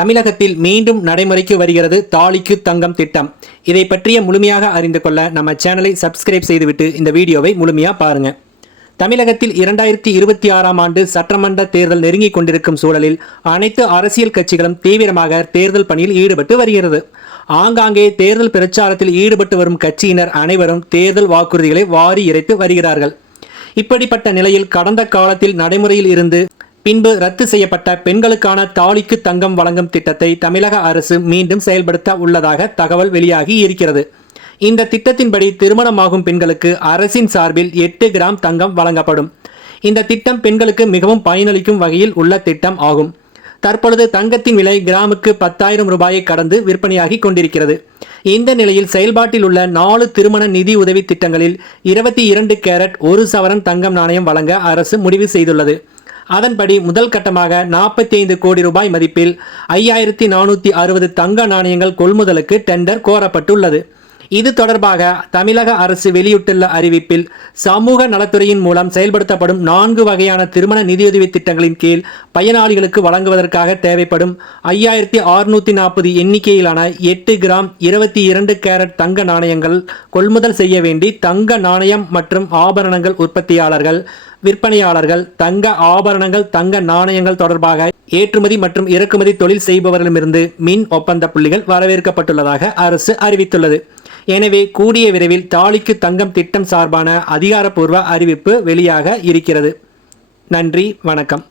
தமிழகத்தில் மீண்டும் நடைமுறைக்கு வருகிறது தாலிக்கு தங்கம் திட்டம். இதை பற்றிய முழுமையாக அறிந்து கொள்ள நம்ம சேனலை சப்ஸ்கிரைப் செய்துவிட்டு இந்த வீடியோவை முழுமையாக பாருங்க. தமிழகத்தில் இரண்டாயிரத்தி இருபத்தி ஆறாம் ஆண்டு சட்டமன்ற தேர்தல் நெருங்கிக் கொண்டிருக்கும் சூழலில் அனைத்து அரசியல் கட்சிகளும் தீவிரமாக தேர்தல் பணியில் ஈடுபட்டு வருகிறது. ஆங்காங்கே தேர்தல் பிரச்சாரத்தில் ஈடுபட்டு வரும் கட்சியினர் அனைவரும் தேர்தல் வாக்குறுதிகளை வாரி இறைத்து வருகிறார்கள். இப்படிப்பட்ட நிலையில் கடந்த காலத்தில் நடைமுறையில் இருந்து பின்பு ரத்து செய்யப்பட்ட பெண்களுக்கான தாலிக்கு தங்கம் வழங்கும் திட்டத்தை தமிழக அரசு மீண்டும் செயல்படுத்த உள்ளதாக தகவல் வெளியாகி இருக்கிறது. இந்த திட்டத்தின்படி திருமணமாகும் பெண்களுக்கு அரசின் சார்பில் எட்டு கிராம் தங்கம் வழங்கப்படும். இந்த திட்டம் பெண்களுக்கு மிகவும் பயனளிக்கும் வகையில் உள்ள திட்டம் ஆகும். தற்பொழுது தங்கத்தின் விலை கிராமுக்கு பத்தாயிரம் ரூபாயை கடந்து விற்பனையாகி கொண்டிருக்கிறது. இந்த நிலையில் செயல்பாட்டில் உள்ள நாலு திருமண நிதி உதவி திட்டங்களில் இருபத்தி இரண்டு கேரட் ஒரு சவரன் தங்கம் நாணயம் வழங்க அரசு முடிவு செய்துள்ளது. அதன்படி முதல் கட்டமாக நாற்பத்தி ஐந்து கோடி ரூபாய் மதிப்பில் ஐயாயிரத்தி நானூற்றி அறுபது தங்க நாணயங்கள் கொள்முதலுக்கு டெண்டர் கோரப்பட்டுள்ளது. இது தொடர்பாக தமிழக அரசு வெளியிட்டுள்ள அறிவிப்பில் சமூக நலத்துறையின் மூலம் செயல்படுத்தப்படும் நான்கு வகையான திருமண நிதியுதவி திட்டங்களின் கீழ் பயனாளிகளுக்கு வழங்குவதற்காக தேவைப்படும் ஐயாயிரத்தி அறுநூத்தி நாற்பது எண்ணிக்கையிலான எட்டு கிராம் இருபத்தி இரண்டு கேரட் தங்க நாணயங்கள் கொள்முதல் செய்ய வேண்டி தங்க நாணயம் மற்றும் ஆபரணங்கள் உற்பத்தியாளர்கள் விற்பனையாளர்கள் தங்க ஆபரணங்கள் தங்க நாணயங்கள் தொடர்பாக ஏற்றுமதி மற்றும் இறக்குமதி தொழில் செய்பவர்களிடமிருந்து மின் ஒப்பந்த புள்ளிகள் வரவேற்கப்பட்டுள்ளதாக அரசு அறிவித்துள்ளது. எனவே கூடிய விரைவில் தாலிக்கு தங்கம் திட்டம் சார்பான அதிகாரப்பூர்வ அறிவிப்பு வெளியாக இருக்கிறது. நன்றி வணக்கம்.